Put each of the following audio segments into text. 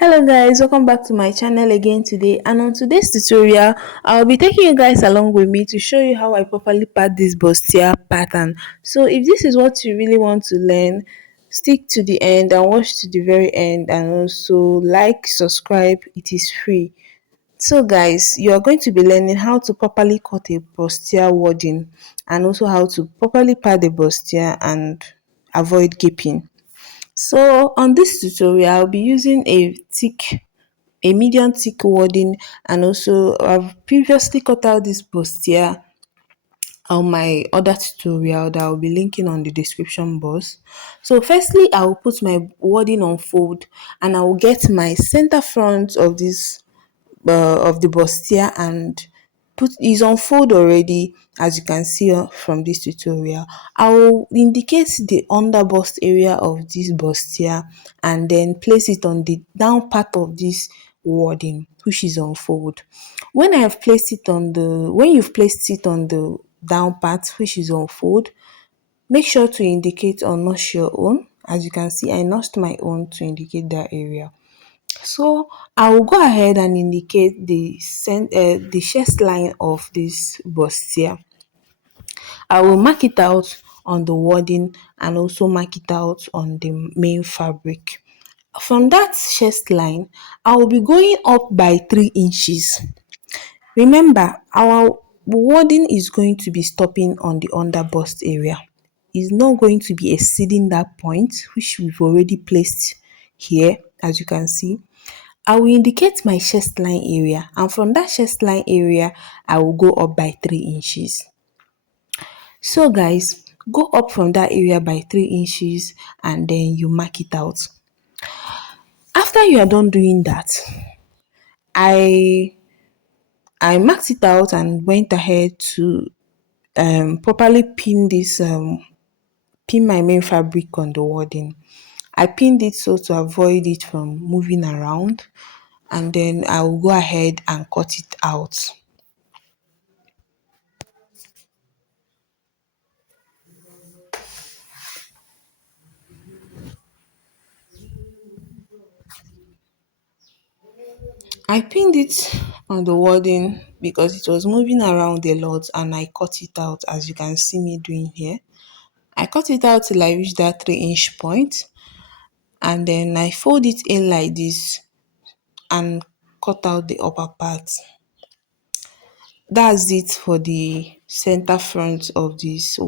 Hello guys, welcome back to my channel again today, and on today's tutorial I'll be taking you guys along with me to show you how I properly pat this bustier pattern. So if this is what you really want to learn, stick to the end and watch to the very end, and also like, subscribe. It is free. So guys, you are going to be learning how to properly cut a bustier wording, and also how to properly pat the bustier and avoid gaping. So on this tutorial, I'll be using a medium thick wording, and also I've previously cut out this bustier on my other tutorial that I'll be linking on the description box. So firstly, I will put my wording on fold, and I will get my center front of the bustier and put is on fold already, as you can see from this tutorial. I will indicate the under bust area of this bustier and then place it on the down part of this wording, which is on fold. When you've placed it on the down part, which is on fold, make sure to indicate or notch your own. As you can see, I notched my own to indicate that area. So I will go ahead and indicate the chest line of this bustier. I will mark it out on the wording and also mark it out on the main fabric. From that chest line, I will be going up by 3 inches. Remember, our wording is going to be stopping on the under bust area. It's not going to be exceeding that point, which we've already placed here, as you can see. I will indicate my chest line area, and from that chest line area, I will go up by 3 inches. So guys, go up from that area by 3 inches and then you mark it out. After you are done doing that, I I marked it out and went ahead to properly pin my main fabric on the wording. I pinned it so to avoid it from moving around, and then I will go ahead and cut it out. I pinned it on the wording because it was moving around a lot, and I cut it out as you can see me doing here. I cut it out till I reach that 3-inch point, and then I fold it in like this and cut out the upper part. That's it for the center front of this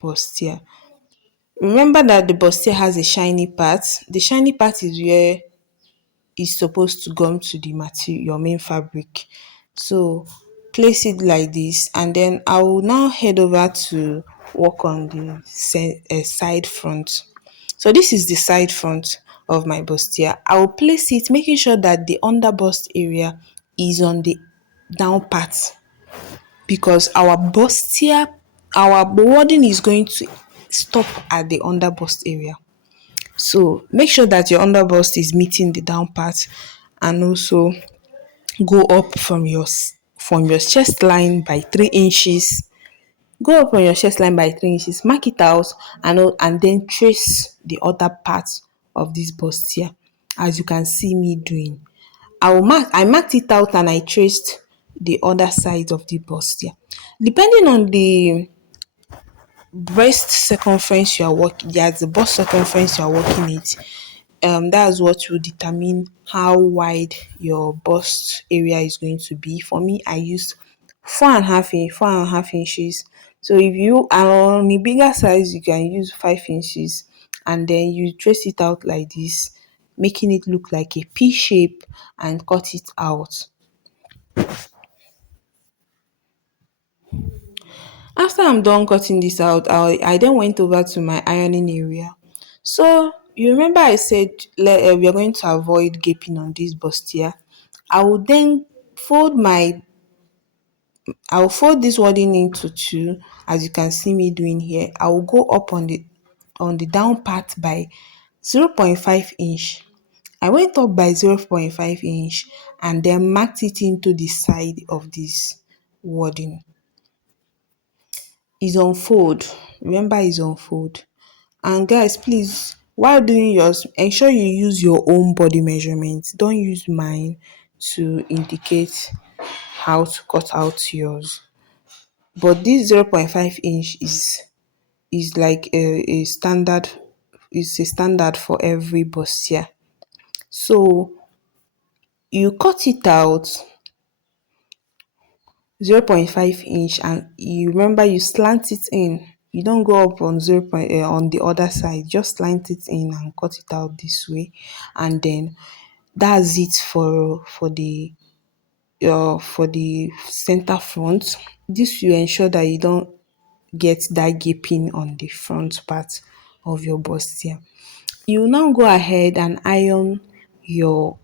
bustier. Remember that the bustier has a shiny part. The shiny part is where it's supposed to gum to the material, your main fabric. So place it like this, and then I will now head over to work on the side front. So this is the side front of my bustier. I will place it making sure that the under bust area is on the down part, because our wording is going to stop at the under bust area. So make sure that your under bust is meeting the down part, and also go up from your chest line by 3 inches. Go up on your chest line by 3 inches, mark it out, and then trace the other part of this bustier, as you can see me doing. I marked it out and I traced the other side of the bustier. Depending on the breast circumference you are working, yes, the bust circumference you are working it, that's what will determine how wide your bust area is going to be. For me, I used 4.5 inches. So if you are on a bigger size, you can use 5 inches, and then you trace it out like this, making it look like a P shape, and cut it out. After I'm done cutting this out, I then went over to my ironing area. So you remember I said we are going to avoid gaping on this bustier. I will then fold my I will fold this wording into two, as you can see me doing here. I will go up on the down part by 0.5 inch. I went up by 0.5 inch and then marked it into the side of this wording. Is on fold. Remember, is on fold. And guys, please While doing yours, ensure you use your own body measurements. Don't use mine to indicate how to cut out yours. But this 0.5 inch is like a standard, is a standard for every bustier. So you cut it out 0.5 inch, and you remember you slant it in. You don't go up on on the other side. Just slant it in and cut it out this way, and then that's it for the center front. This will ensure that you don't get that gaping on the front part of your bustier. You will now go ahead and iron your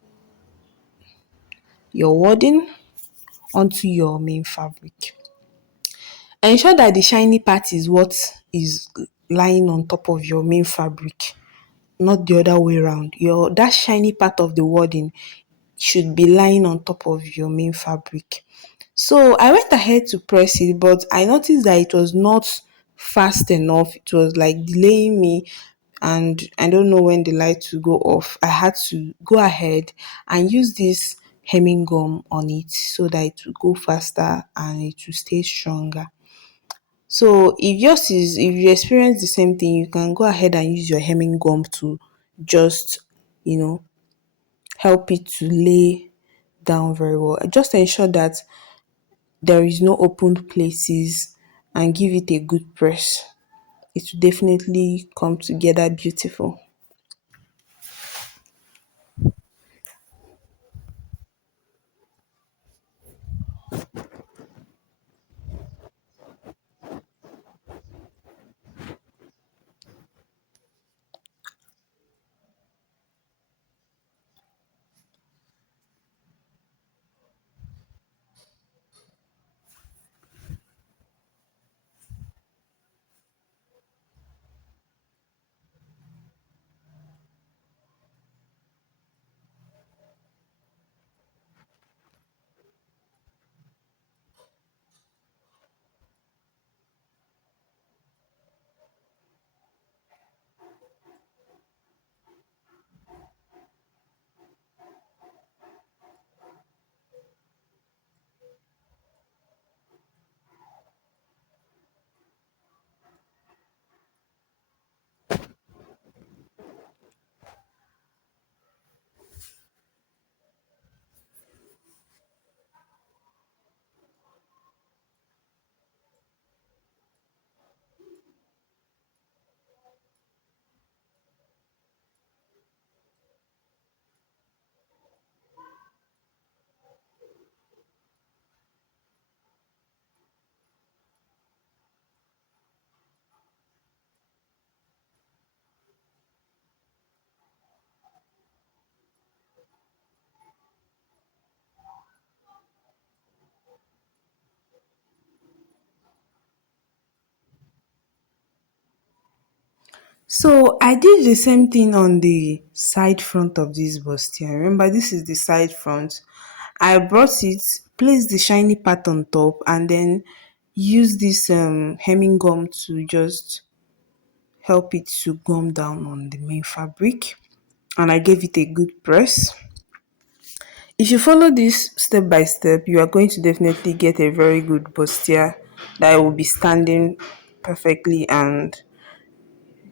wording onto your main fabric. Ensure that the shiny part is what is lying on top of your main fabric, not the other way around. Your that shiny part of the wording should be lying on top of your main fabric. So I went ahead to press it, but I noticed that it was not fast enough. It was like delaying me, and I don't know when the light will go off. I had to go ahead and use this hemming gum on it so that it will go faster and it will stay stronger. So if you experience the same thing, you can go ahead and use your hemming gum to just, you know, help it to lay down very well. Just ensure that there is no opened places and give it a good press. It will definitely come together beautiful. So I did the same thing on the side front of this bustier. Remember, this is the side front. I brought it, placed the shiny part on top, and then use this hemming gum to just help it to gum down on the main fabric. And I gave it a good press. If you follow this step by step, you are going to definitely get a very good bustier that will be standing perfectly, and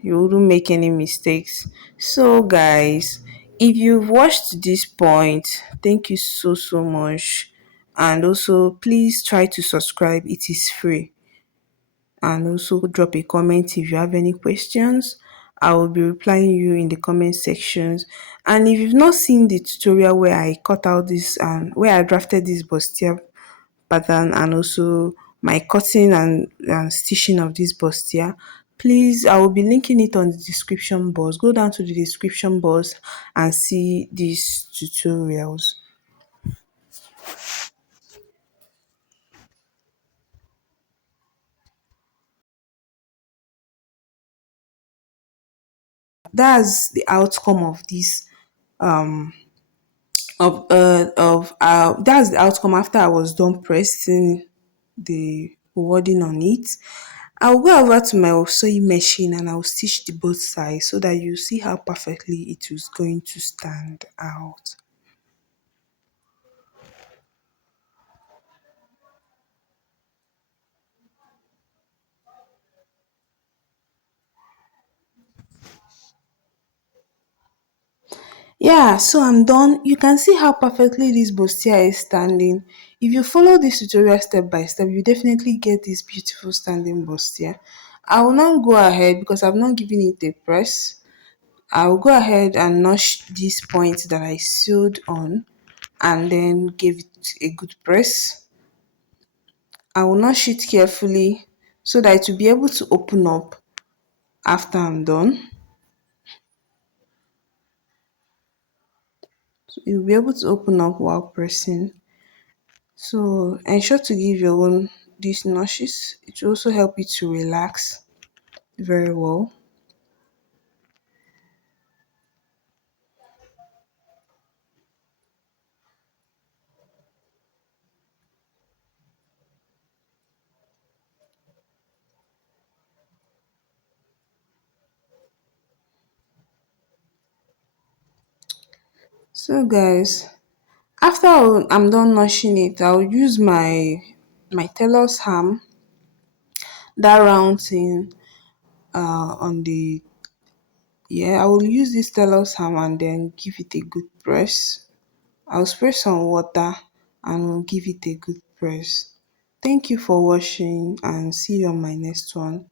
you wouldn't make any mistakes. So guys, if you've watched this point, thank you so much. And also please try to subscribe, it is free. And also drop a comment if you have any questions. I will be replying you in the comment sections. And if you've not seen the tutorial where I cut out this and where I drafted this bustier pattern, and also my cutting and stitching of this bustier, please, I will be linking it on the description box. Go down to the description box and see these tutorials. That's the outcome of this of that's the outcome after I was done pressing the wording on it. I'll go over to my sewing machine and I'll stitch the both sides so that you see how perfectly it is going to stand out. Yeah, so I'm done. You can see how perfectly this bustier is standing. If you follow this tutorial step by step, you definitely get this beautiful standing bustier. I will now go ahead because I've not given it a press. I will go ahead and notch this point that I sewed on and then give it a good press. I will notch it carefully so that it will be able to open up after I'm done. So it will be able to open up while pressing. So ensure to give your own these notches. It will also help you to relax very well. So guys, after I'm done notching it, I'll use my tailor's ham, that round thing on the, yeah, I will use this tailor's ham and then give it a good press. I'll spray some water and will give it a good press. Thank you for watching and see you on my next one.